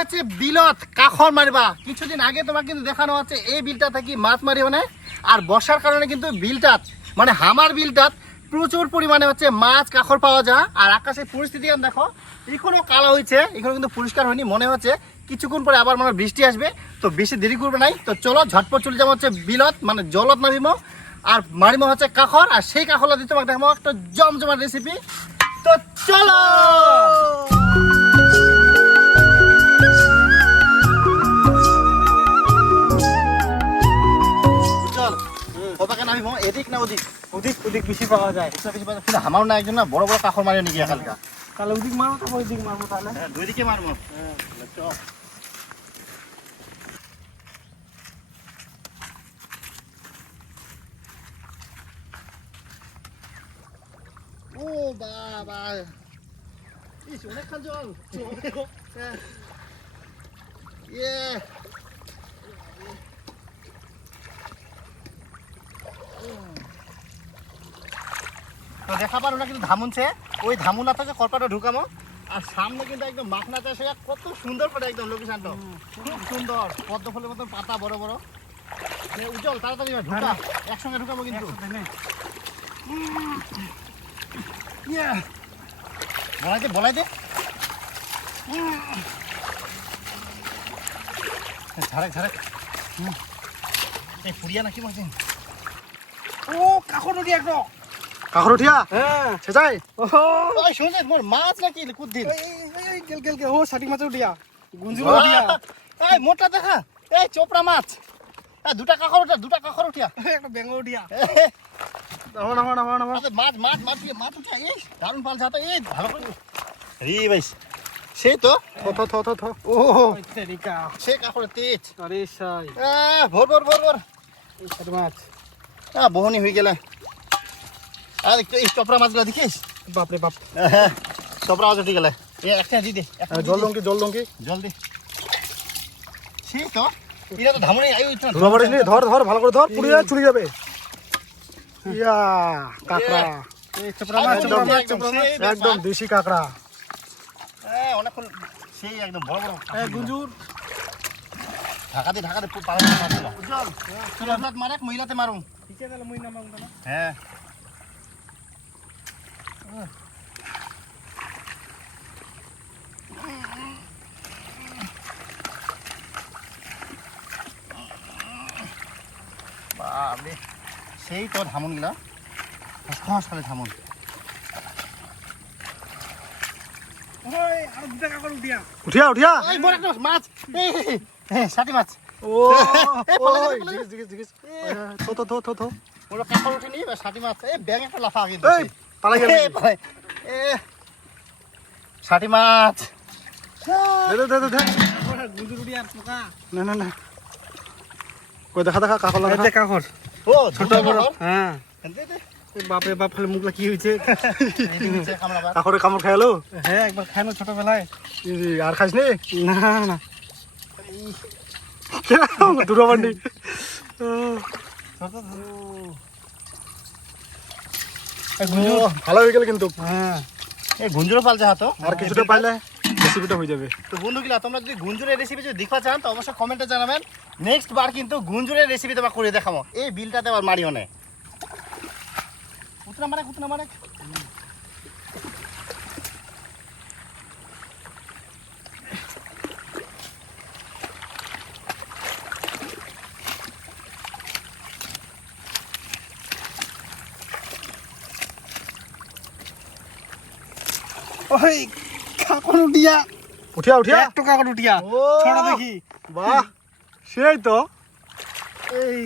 হচ্ছে বিলত কাখর মারবা। কিছুদিন আগে তোমাকে কিন্তু দেখানো হচ্ছে এই বিলটা থেকে মাছ মারি মানে, আর বর্ষার কারণে কিন্তু বিলটাত মানে হামার বিলটাত প্রচুর পরিমাণে হচ্ছে মাছ কাখর পাওয়া যায়। আর আকাশের পরিস্থিতি দেখো, এখনো কালো হয়েছে, এখনো কিন্তু পরিষ্কার হয়নি। মনে হচ্ছে কিছুক্ষণ পরে আবার মানে বৃষ্টি আসবে, তো বেশি দেরি করবে নাই। তো চলো ঝটপট চলে যাবো হচ্ছে বিলত, মানে জলত নামিমো আর মারিমো হচ্ছে কাখর। আর সেই কাখরলা দিয়ে তোমাকে দেখাবো একটা জমজমার রেসিপি। তো চলো নামিমো। এদিক না ওদিক? ওদিক ওদিক বেশি পাওয়া যায়। কিন্তু আমার না একজন না বড় বড় কাখর মারিও নাকি এখানকার। তাহলে ওদিক মারবো, তো ওইদিক মারবো তাহলে। হ্যাঁ, দুই দিকে মারবো। হ্যাঁ চল। ও বাবা, ইস অনেকক্ষণ জল। ইয়ে তো দেখা পারো না কিন্তু ধামুনছে, ওই ধামুনা থেকে কলপাটা ঢুকামো। আর সামনে কিন্তু একদম মাখনা চাষ হয়ে কত সুন্দর করে একদম লোকেশনটা, খুব সুন্দর। পদ্ম ফুলের মতন পাতা বড় বড়। উজ্জ্বল তাড়াতাড়ি ঢুকা, একসঙ্গে ঢুকাবো কিন্তু। বলাই দে ঝাড়ে ঝাড়ে। এই পুরিয়া নাকি মাছ? ও কাকর নদী একদম। কাকর উঠিয়া? হ্যাঁ সেটাই। ওই শুনছিস মোর মাছ নাকি কুদ্দিন? এই গেল গেল গেল। ও সঠিক মাছ উঠিয়া, গুঞ্জুর উঠিয়া। এই মোটা দেখা, এই চোপড়া মাছ। দুটা কাকর উঠিয়া, দুটা কাকর উঠিয়া, একটা বেঙ্গল উঠিয়া। নামা নামা নামা নামা। মাছ মাছ মাছ মাছ উঠিয়া। এই দারুণ পালছে হাতে। এই ভালো করে রি ভাই, সেই তো থ থ থ থ। ও তেরিকা, সে কাকড়ের তেজ। আরে সাই ভোর ভোর ভোর ভোর। এই ছোট মাছ। বহনি হয়ে গেলে। আর এই চপড়া মাছগুলো দেখিস? বাপ রে বাপ। চপড়া মাছ উঠে গেলে। একটা দি দে, জল দঙ্কি জল দঙ্কি জল দে। সেই তো এটা তো ধামনি আই উঠছ। ধরা পড়িস নি, ধর ধর ভালো করে ধর, পুড়িয়ে চুরি যাবে। ইয়া কাকড়া, এই চপড়া মাছ, চপড়া মাছ একদম দেশি কাকড়া। অনেকক্ষণ সেই একদম বড় বড় গুঞ্জুর। ঢাকা দিয়ে পালন মাছগুলো। উজ্জ্বল চুলাত মারে মহিলাতে মারুম। ঠিক আছে, মুই নামাম না। হ্যাঁ বাবরে, সেই তো ধামন গুলা খস করে ধামন। ওই আর দুটা কাকর উঠিয়া। উঠিয়া উঠিয়া। এই বড় একটা মাছ, এই সাটি মাছ। ও ওই জিগিস জিগিস জিগিস। থ থ থ থ থ। বড় কাকর উঠেনি, সাটি মাছ। এই ব্যাং একটা লাফা কিন্তু। এই পালাই গেল। এ সাটি মাছ। দে দে দে দে। গুঞ্জুর উঠিয়া পোকা। না না না। কই দেখা দেখা কাকর লাগা। এই কাকর। ও ছোট বড়। হ্যাঁ দে দে। বাপ রে বাপ, খালি মুখলা কি হইছে। এই নিচে কামড়াবা। কাকরে কামড় খাইলো। হ্যাঁ একবার খাইনো ছোটবেলায়। আর খাইস নি? না না। দুটো বান্ডি। ভালো হয়ে গেল কিন্তু। হ্যাঁ এই গুঞ্জুরও পালছে হাতো। আর কিছুটা পাইলে রেসিপিটা হয়ে যাবে। তো বন্ধুগুলা তোমরা যদি গুঞ্জুরের রেসিপি যদি দেখতে চান তো অবশ্যই কমেন্টে জানাবেন। নেক্সট বার কিন্তু গুঞ্জুরের রেসিপি তোমার করে দেখাবো। এই বিলটাতে আবার মারিও না। উতনা মারে। ওই কাকর উঠিয়া। উঠিয়া উঠিয়া একটু কাকর উঠিয়া। ছোট দেখি। বাহ সেই তো। এই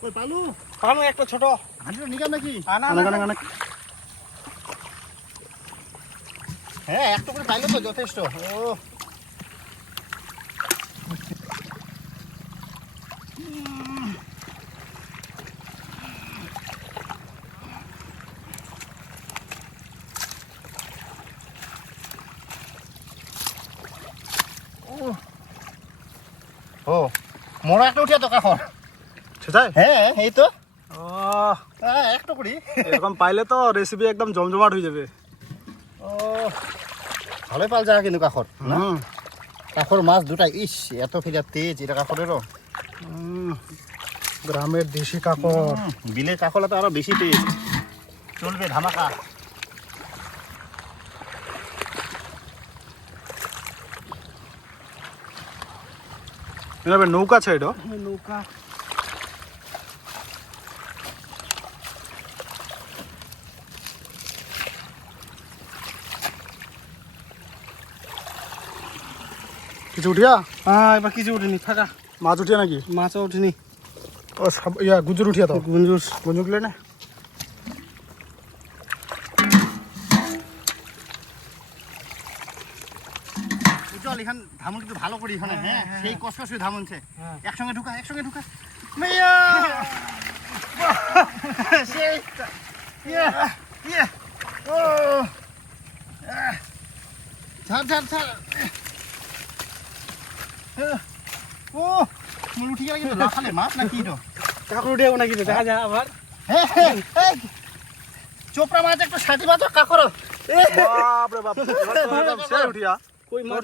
কই পালু? পানু একটা ছোট। হাঁড়িটা নিকাম নাকি? আনা। হ্যাঁ একটা করে পাইলে তো যথেষ্ট। ও মোড়া একটা উঠিয়া তো কাকর। সেটাই? হ্যাঁ এই তো। ও একটা করি। এরকম পাইলে তো রেসিপি একদম জমজমাট হয়ে যাবে। ও ভালোই পাল জায়গা কিন্তু কাখর না কাখর মাছ দুটাই ইস এত ফিরা তেজ এটা কাখরেরও গ্রামের দেশি কাকর। বিলের কাকলা তো আরো বেশি তেজ চলবে ধামাকা। নৌকা আছে এটা নৌকা কিছু উঠিয়া হ্যাঁ এবার কিছু উঠেনি ফাঁকা মাছ উঠিয়া নাকি? মাছও উঠেনি ও ইয়া গুজুর উঠিয়া তো গুঞ্জুস গুঞ্জু উঠলে না উজ্জ্বল এখান ধামন কিন্তু ভালো করি এখানে হ্যাঁ সেই কষ্ট ধামনছে একসঙ্গে ঢুকা মেয়া সেই ইয়ে ও ছাড় ও মন উঠি গেল কিন্তু লাফালে মাছ নাকি তো কাকড় উঠে নাকি দেখা যায় আবার চোপড়া মাছ একটা ষাটি মাছ কাকর বাপ রে বাপ সে উঠিয়া কই মাছ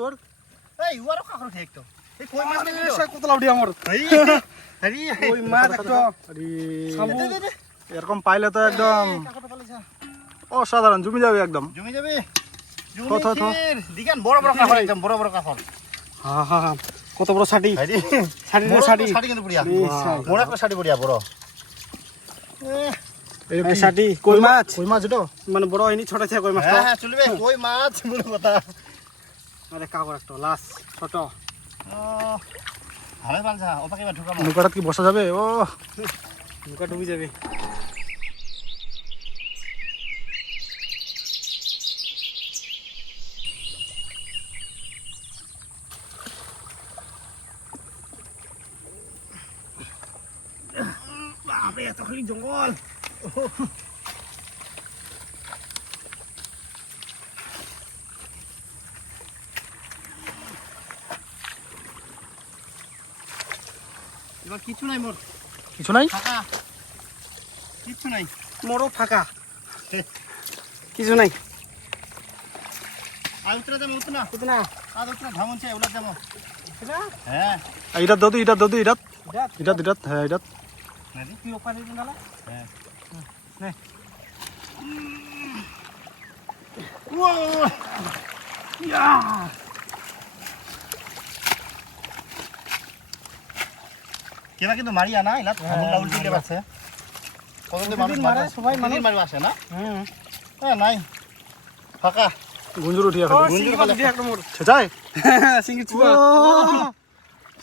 তোর এই উয়ারও কাকর খেয়ে একটু এই কই মাছ নাকি সে কতলা উঠি আমার এই আরে কই মাছ একটা আরে এরকম পাইলে তো একদম অসাধারণ জমি যাবে একদম জমি যাবে থো। দিগান বড় কাকর একদম বড় কাকর হ্যাঁ হ্যাঁ কত বড় ছাটি আরে ছাটি না বড় ছাটি ছাটি কিন্তু বুড়িয়া বড় একটা ছাটি বুড়িয়া বড় এই ছাটি কই মাছ কই মাছ এটা মানে বড় হয়নি ছোট আছে কই মাছটা হ্যাঁ চলবে কই মাছ বড় কথা আরে কাকড় একটা লাস ছোট ভালো পাল যা ওপাকে বা ঢুকাবো নৌকাটা কি বসা যাবে? ও নৌকা ডুবে যাবে বাপরে এত খালি জঙ্গল এবার কিছু নাই মোর কিছু নাই ফাঁকা কিছু নাই মোরও ফাঁকা কিছু নাই আর উত্তরা যাবো উত্তরা কিছু না আর উত্তরা ধামনছে ওলা যাবো হ্যাঁ এটা দাদু এটা হ্যাঁ এটা তুই ওখানে দিন না হ্যাঁ নে ও ইয়া কেবা কিন্তু মারিয়া না ইলা ধামনলা উল্টি কে বাসে কতদিন মানুষ মারে সবাই মানুষ মারি আসে না হ্যাঁ নাই ফাঁকা গুঞ্জুর উঠিয়া ও খালি সিঙ্গি মাছ দিয়ে একটা মোর ছেচাই সিঙ্গি চুয়া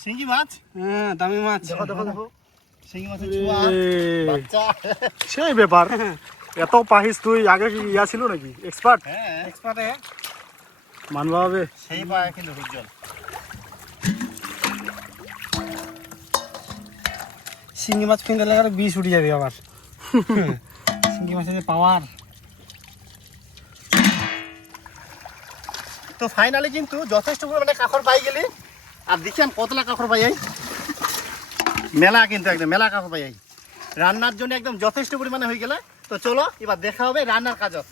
সিঙ্গি মাছ হ্যাঁ দামি মাছ দেখো সিঙ্গি মাছের ছুয়া বাচ্চা সেই ব্যাপার এত পাহিস তুই আগে কি ইয়া ছিল নাকি এক্সপার্ট হ্যাঁ এক্সপার্ট মানবা হবে সেই পায় কিন্তু উজ্জ্বল সিঙ্গি মাছ কিনতে লাগার বিষ উঠে যাবে আবার সিঙ্গি মাছের পাওয়ার তো ফাইনালি কিন্তু যথেষ্ট পরিমাণে কাকর পাই গেলি আর দেখিয়ান কতলা কাকর পাই মেলা কিন্তু একদম মেলা কাকর পাই রান্নার জন্য একদম যথেষ্ট পরিমাণে হয়ে গেলে তো চলো এবার দেখা হবে রান্নার কাজত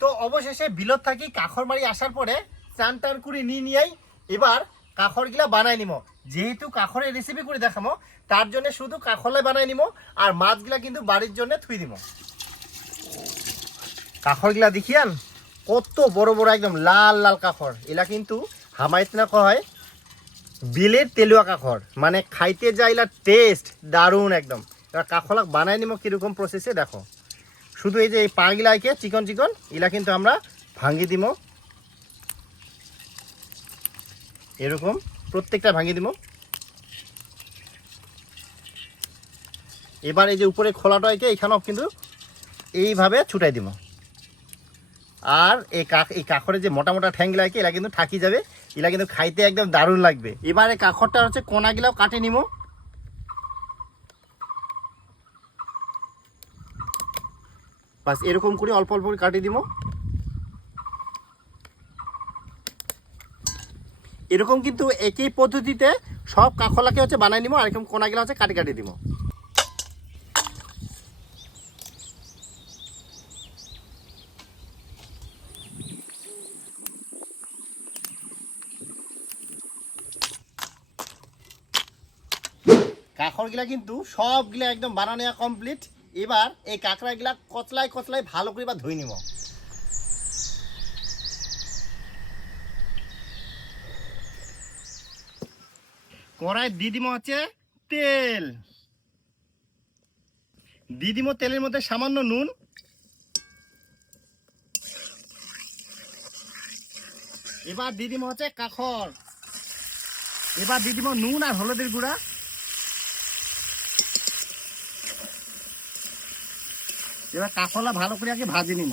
তো অবশেষে বিলত থাকি কাকর মারি আসার পরে চান টান করে নিয়েই এবার কাকরগুলা বানাই নিমো যেহেতু কাকরের রেসিপি করে দেখামো তার জন্য শুধু কাকরলাই বানাই নিমো আর মাছগুলা কিন্তু বাড়ির জন্য থুই দিমো কাকরগুলা দেখিয়ান কত বড় বড় একদম লাল লাল কাকর এলা কিন্তু হামাইত না কয় বিলের তেলুয়া কাকর মানে খাইতে যা এলা টেস্ট দারুণ একদম এবার কাকলাক বানাই নিমো কিরকম প্রসেসে দেখো শুধু এই যে এই পাগিলাইকে চিকন চিকন এলা কিন্তু আমরা ভাঙ্গি দিমো এরকম প্রত্যেকটা ভাঙ্গি দিমো এবার এই যে উপরে খোলাটাকে এখানেও কিন্তু এইভাবে ছুটাই দিমো আর এই কাকরের যে মোটা মোটা ঠ্যাংগুলা আছে এলা কিন্তু থাকি যাবে এলা কিন্তু খাইতে একদম দারুণ লাগবে এবার এই কাকরটা হচ্ছে কোনাগুলাও কাটে নিমো বাস এরকম করে অল্প অল্প করে কাটিয়ে দিব এরকম কিন্তু একই পদ্ধতিতে সব কাকলাকে হচ্ছে বানাই নিব আর এরকম কোনাগুলা হচ্ছে কাটি কাটি দিব কাঁকড়গুলা কিন্তু সবগুলা একদম বানানো কমপ্লিট। এবার এই কাঁকড়াগুলা কচলাই কচলাই ভালো করে এবার ধুই নিব। কড়াই দিয়ে দিব হচ্ছে তেল, দিয়ে দিব তেলের মধ্যে সামান্য নুন, এবার দিয়ে দিব হচ্ছে কাঁকড়, এবার দিয়ে দিব নুন আর হলুদের গুঁড়া, এবার কাঁকড়া ভালো করে আগে ভাজি নিব।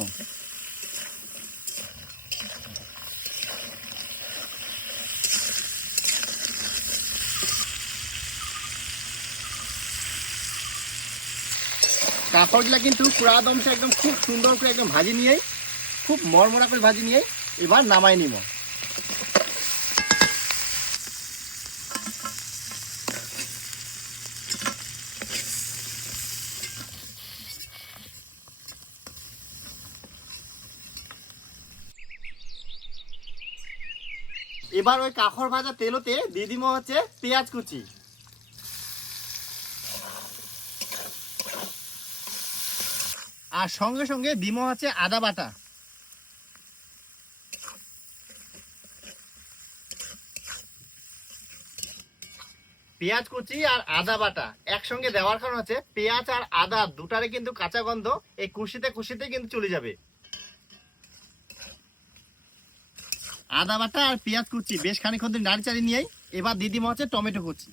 কাঁকড়গুলা কিন্তু পুরা দমছে একদম খুব সুন্দর করে একদম ভাজি নিয়েই, খুব মরমরা করে ভাজি নিয়েই এবার নামাই নিব। এবার ওই কাঁকড় ভাজা তেলতে দিয়ে দিব হচ্ছে পেঁয়াজ কুচি, আর সঙ্গে সঙ্গে দিব হচ্ছে আদা বাটা, পেঁয়াজ কুচি আর আদা বাটা একসঙ্গে দেওয়ার কারণ হচ্ছে পেঁয়াজ আর আদা দুটারে কিন্তু কাঁচা গন্ধ এই কুশিতে কুশিতে কিন্তু চলে যাবে। আদা বাটা আর পেঁয়াজ কুচি বেশ খানিকক্ষণ ধরে নাড়িচাড়ি নিয়ে এবার দিয়ে দিব হচ্ছে টমেটো কুচি।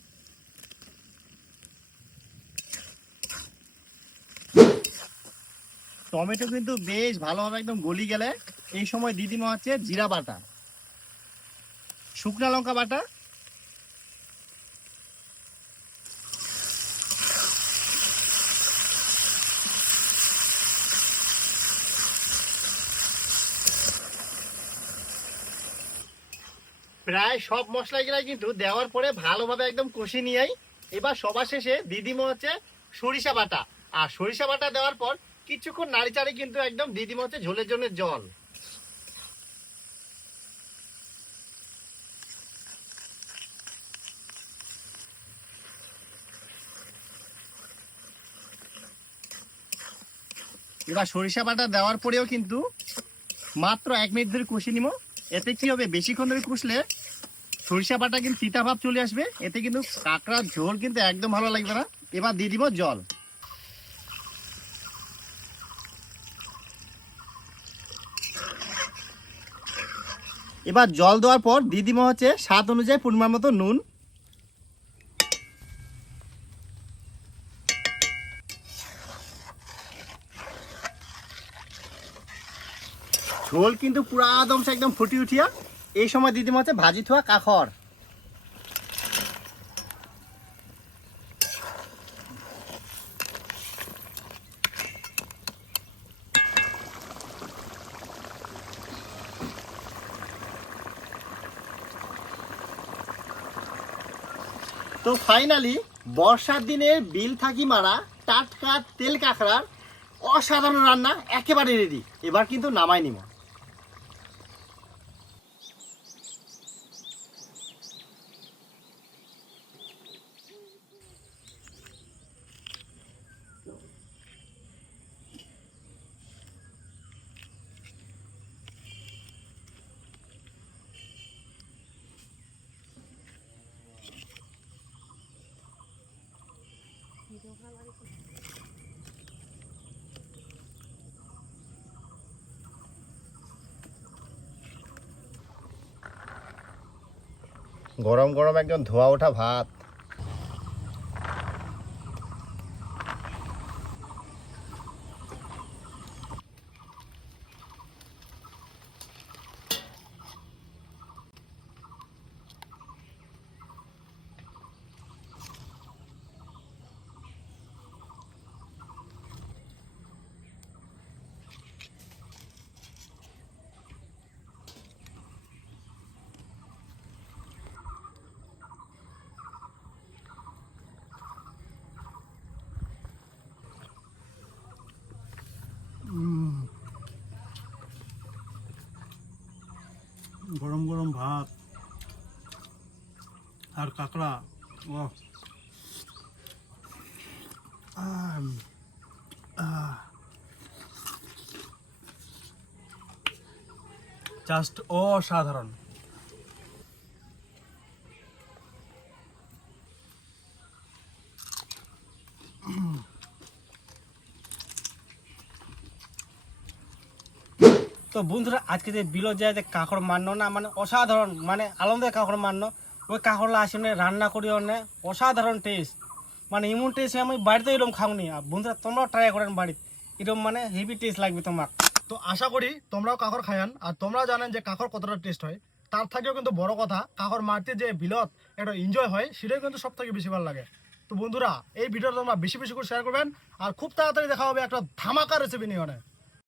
টমেটো কিন্তু বেশ ভালোভাবে একদম গলি গেলে এই সময় দিয়ে দিব হচ্ছে জিরা বাটা, শুকনা লঙ্কা বাটা, প্রায় সব মশলাগুলাই কিন্তু দেওয়ার পরে ভালোভাবে একদম কষিয়ে নিয়েই এবার সবার শেষে দিয়ে দিব হচ্ছে সরিষা বাটা, আর সরিষা বাটা দেওয়ার পর কিছুক্ষণ নাড়িচাড়ি কিন্তু একদম দিয়ে দিব হচ্ছে ঝোলের জন্য জল। এবার সরিষা বাটা দেওয়ার পরেও কিন্তু মাত্র 1 মিনিট ধরে কষিয়ে নিব। এতে কি হবে, বেশিক্ষণ ধরে কষলে সরিষা বাটা কিন্তু তিতা ভাব চলে আসবে, এতে কিন্তু কাঁকড়ার ঝোল কিন্তু একদম ভালো লাগবে না। এবার দিয়ে দিব জল, এবার জল দেওয়ার পর দিয়ে দিব হচ্ছে স্বাদ অনুযায়ী পরিমাণ মতো নুন, ঝোল কিন্তু পুরা একদম একদম ফুটি উঠিয়া এই সময় দিয়ে দিব হচ্ছে ভাজি থোয়া কাঁকড়। তো ফাইনালি বর্ষার দিনের বিল থাকি মারা টাটকা তেল কাঁকড়ার অসাধারণ রান্না একেবারে রেডি। এবার কিন্তু নামাই নিব। গরম গরম একদম ধোয়া ওঠা ভাত, গরম গরম ভাত আর কাঁকড়া, ও জাস্ট অসাধারণ। তো বন্ধুরা আজকে যে বিলত যায় যে কাঁকড় মারনো না মানে অসাধারণ, মানে আনন্দের কাঁকড় মারনো। ওই কাঁকড়লা আসে রান্না করি অনেক অসাধারণ টেস্ট, মানে এমন টেস্ট আমি বাড়িতে এরকম খাওনি। আর বন্ধুরা তোমরাও ট্রাই করেন বাড়িতে, এরকম মানে হেভি টেস্ট লাগবে তোমার। তো আশা করি তোমরাও কাঁকড় খায়ান, আর তোমরা জানেন যে কাঁকড় কতটা টেস্ট হয়। তার থেকেও কিন্তু বড় কথা, কাঁকড় মারতে যে বিলত একটা এনজয় হয়, সেটাই কিন্তু সব থেকে বেশি ভালো লাগে। তো বন্ধুরা এই ভিডিওটা তোমরা বেশি বেশি করে শেয়ার করবেন, আর খুব তাড়াতাড়ি দেখা হবে একটা ধামাকা রেসিপি নিয়ে।